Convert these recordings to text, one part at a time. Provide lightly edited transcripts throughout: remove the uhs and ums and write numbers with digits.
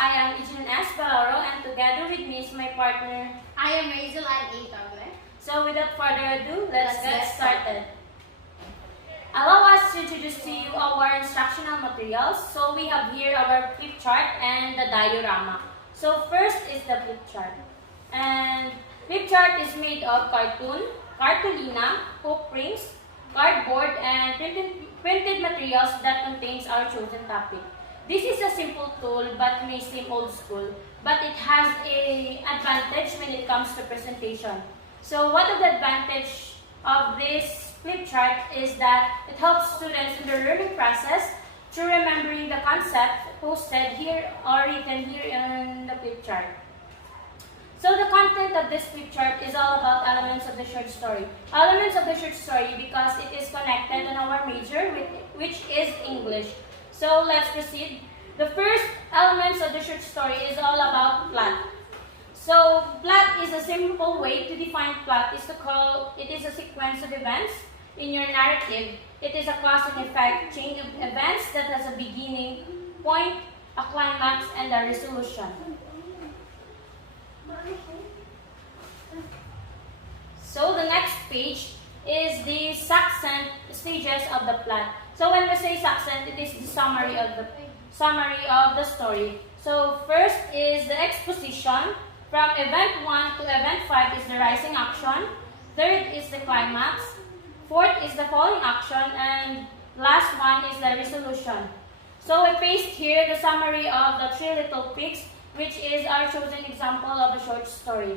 I am Egelyn Balauro, and together with me is my partner. I am Reyzel and Togle. So without further ado, let's get started. Allow us to introduce to you our instructional materials. So we have here our flip chart and the diorama. So first is the flip chart. And flip chart is made of cartoon, cartolina, hoop rings, cardboard, and printed materials that contains our chosen topic. This is a simple tool but may seem old school, but it has an advantage when it comes to presentation. So one of the advantage of this flip chart is that it helps students in their learning process through remembering the concept posted here or written here in the flip chart. So the content of this flip chart is all about elements of the short story. Elements of the short story because it is connected on our major, which is English. So let's proceed. The first elements of the short story is all about plot. So plot is a simple way to define plot is to call it is a sequence of events in your narrative. It is a cause and effect chain of events that has a beginning, point, a climax, and a resolution. So the next page is the succinct stages of the plot. So when we say succinct, it is the summary of the story. So first is the exposition. From event 1 to event 5 is the rising action. Third is the climax. Fourth is the falling action, and last one is the resolution. So we paste here the summary of the Three Little Pigs, which is our chosen example of a short story.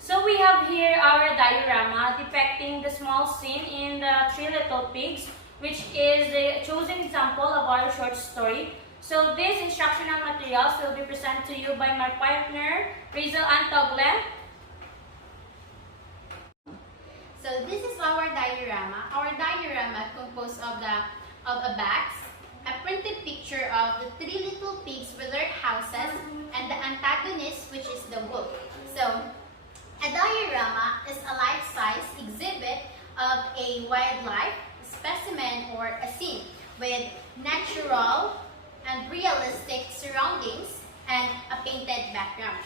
So we have here our diorama depicting the small scene in the Three Little Pigs, which is the chosen example of our short story. So these instructional materials will be presented to you by my partner, Reyzel and Togle. So this is our diorama. Our diorama composed of a box, a printed picture of the three little pigs with their houses, and the antagonist, which is the wolf. So a diorama is a life-size exhibit of a wildlife specimen or a scene with natural and realistic surroundings and a painted background.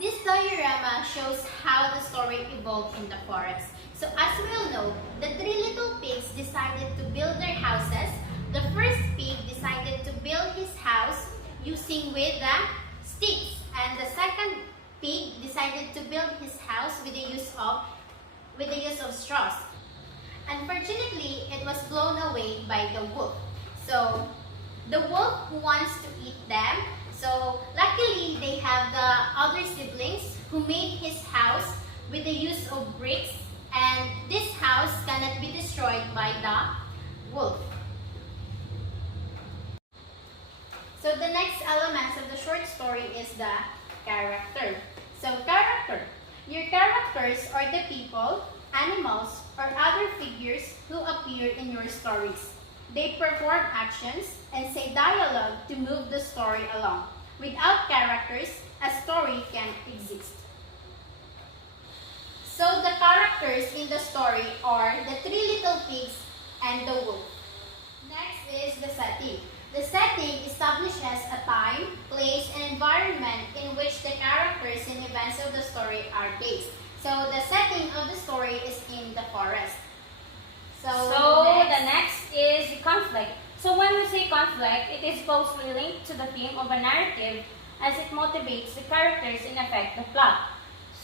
This diorama shows how the story evolved in the forest. So as we all know, the three little pigs decided to build their houses. The first pig decided to build his house using with the sticks, and the second pig decided to build his house with the use of straws. Unfortunately, it was blown away by the wolf. So the wolf wants to eat them. So luckily, they have the other siblings who made his house with the use of bricks, and this house cannot be destroyed by the wolf. So the next elements of the short story is the character. So character. Your characters are the people, animals, or other figures who appear in your stories. They perform actions and say dialogue to move the story along. Without characters, a story can't exist. So the characters in the story are the three little pigs and the wolf. Next is the setting. The setting establishes a time, place, and environment in which the characters and events of the story are based. So the setting of the story is in the forest. So the next is conflict. So when we say conflict, it is closely linked to the theme of a narrative as it motivates the characters and affects the plot.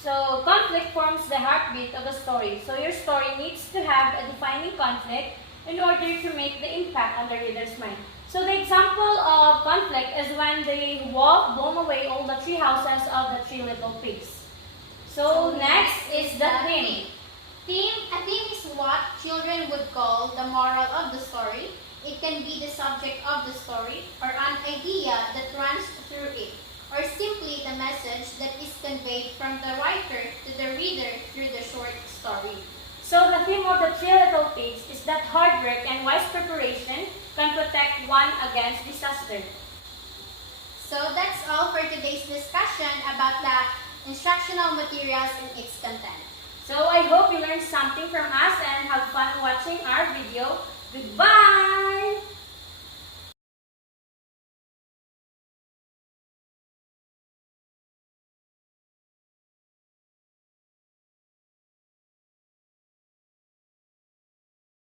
So conflict forms the heartbeat of the story. So your story needs to have a defining conflict in order to make the impact on the reader's mind. So the example of conflict is when the wolf blown away all the three houses of the three little pigs. So next is the theme. A theme is what children would call the moral of the story. It can be the subject of the story or an idea that runs through it, or simply the message that is conveyed from the writer to the reader through the short story. So the theme of the Three Little Pigs is that hard work and wise preparation can protect one against disaster. So that's all for today's discussion about the instructional materials and its content. So I hope you learned something from us and have fun watching our video. Goodbye!